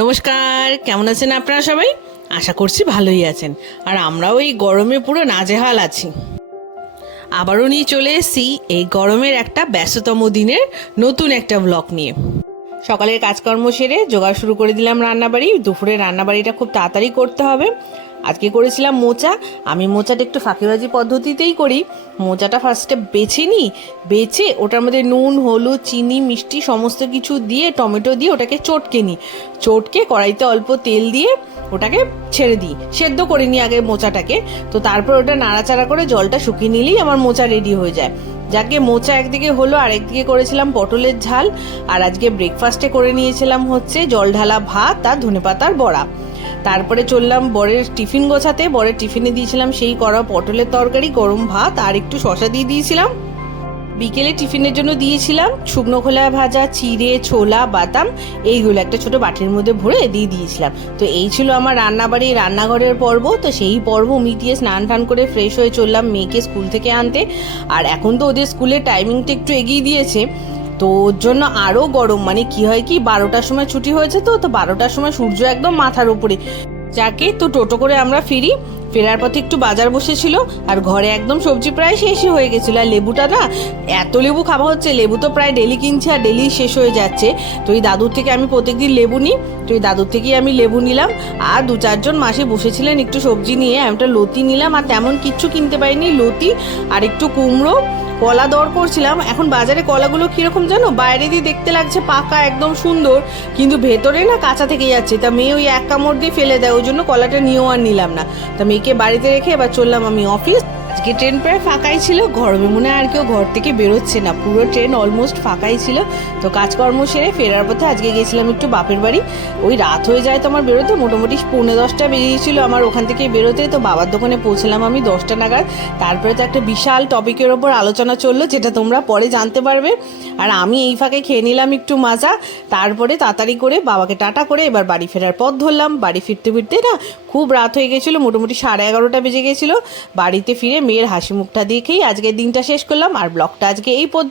নমস্কার, কেমন আছেন আপনারা সবাই? আশা করছি ভালোই আছেন। আর আমরাও এই গরমে পুরো নাজেহাল আছি। আবারও নিয়ে চলে এসেছি এই গরমের একটা ব্যস্ততম দিনের নতুন একটা ব্লগ নিয়ে। সকালের কাজকর্ম সেরে জোগাড় শুরু করে দিলাম রান্নাবাড়ি। দুপুরে রান্নাবাড়িটা খুব তাড়াতাড়ি করতে হবে। আজকে করেছিলাম মোচা। আমি মোচাটা একটু ফাঁকিবাজি পদ্ধতিতেই করি। মোচাটা ফার্স্টে বেছে নিই, বেছে ওটার মধ্যে নুন, হলুদ, চিনি, মিষ্টি সমস্ত কিছু দিয়ে, টমেটো দিয়ে ওটাকে চটকে নিই। চটকে কড়াইতে অল্প তেল দিয়ে ওটাকে ছেড়ে দিই, সেদ্ধ করে নিই আগে মোচাটাকে। তো তারপর ওটা নাড়াচাড়া করে জলটা শুকিয়ে নিলেই আমার মোচা রেডি হয়ে যায়। যাকে মোচা একদিকে হলো, আর একদিকে করেছিলাম পটলের ঝাল। আর আজকে ব্রেকফাস্টে করে নিয়েছিলাম হচ্ছে জল ঢালা ভাত আর ধনেপাতার বড়া। তারপরে চললাম বরের টিফিন গোছাতে। বরের টিফিনে দিয়েছিলাম সেই করা পটলের তরকারি, গরম ভাত আর একটু শশা দিয়ে দিয়েছিলাম। বিকেলে টিফিনের জন্য দিয়েছিলাম শুকনো খোলা ভাজা, চিড়ে, ছোলা, বাদাম, এইগুলো একটা ছোট বাটির মধ্যে ভরে দিয়ে দিয়েছিলাম। তো এই ছিল আমার রান্নাবাড়ি রান্নাঘরের পর্ব। তো সেই পর্ব মিটিয়ে স্নান টান করে ফ্রেশ হয়ে চললাম মেয়েকে স্কুল থেকে আনতে। আর এখন তো ওদের স্কুলের টাইমিংটা একটু এগিয়ে দিয়েছে, তো ওর জন্য আরও গরম। মানে কি হয় কি, 12টার সময় ছুটি হয়েছে, তো 12টার সময় সূর্য একদম মাথার উপরে। যাকে তো টোটো করে আমরা ফিরি। ফেরার পথে একটু বাজার বসেছিল, আর ঘরে একদম সবজি প্রায় শেষই হয়ে গেছিলো। আর লেবুটা না, এত লেবু খাওয়া হচ্ছে, লেবু তো প্রায় ডেলি কিনছি আর ডেলি শেষ হয়ে যাচ্ছে। তো এই দাদুর থেকে আমি প্রত্যেকদিন লেবু নিই, তো এই দাদুর থেকেই আমি লেবু নিলাম। আর 2-4 জন মাসি বসেছিলেন একটু সবজি নিয়ে, আমি একটা লতি নিলাম। আর তেমন কিচ্ছু কিনতে পারিনি, লতি আর একটু কুমড়ো, কলা দর করছিলাম। এখন বাজারে কলাগুলো কীরকম জানো, বাইরে দিয়ে দেখতে লাগছে পাকা একদম সুন্দর, কিন্তু ভেতরে না কাঁচা থেকে যাচ্ছে। তা মেয়ে ওই এক কামড় দিয়ে ফেলে দেয়, ওই জন্য কলাটা নিয়েও আর নিলাম না। তা মেয়েকে বাড়িতে রেখে এবার চললাম আমি অফিস। আজকে ট্রেন প্রায় ফাঁকাই ছিল, গরমে মনে হয় আর কেউ ঘর থেকে বেরোচ্ছে না, পুরো ট্রেন অলমোস্ট ফাঁকাই ছিল। তো কাজকর্ম সেরে ফেরার পথে আজকে গেছিলাম একটু বাপের বাড়ি। ওই রাত হয়ে যায় তো আমার বেরোতে, মোটামুটি 9:45 বেরিয়েছিল আমার ওখান থেকে বেরোতে। তো বাবার দোকানে পৌঁছলাম আমি 10টা নাগাদ। তারপরে তো একটা বিশাল টপিকের ওপর আলোচনা চললো, যেটা তোমরা পরে জানতে পারবে। আর আমি এই ফাঁকে খেয়ে নিলাম একটু মাজা। তারপরে তাড়াতাড়ি করে বাবাকে টাটা করে এবার বাড়ি ফেরার পথ ধরলাম। বাড়ি ফিরতে ফিরতে না খুব রাত হয়ে গেছিলো, মোটামুটি 11:30 বেজে গেছিলো। বাড়িতে ফিরে মেয়ের হাসি মুখটা দেখেই আজকের দিনটা শেষ করলাম। আর ব্লগটা আজকে এই পর্যন্ত।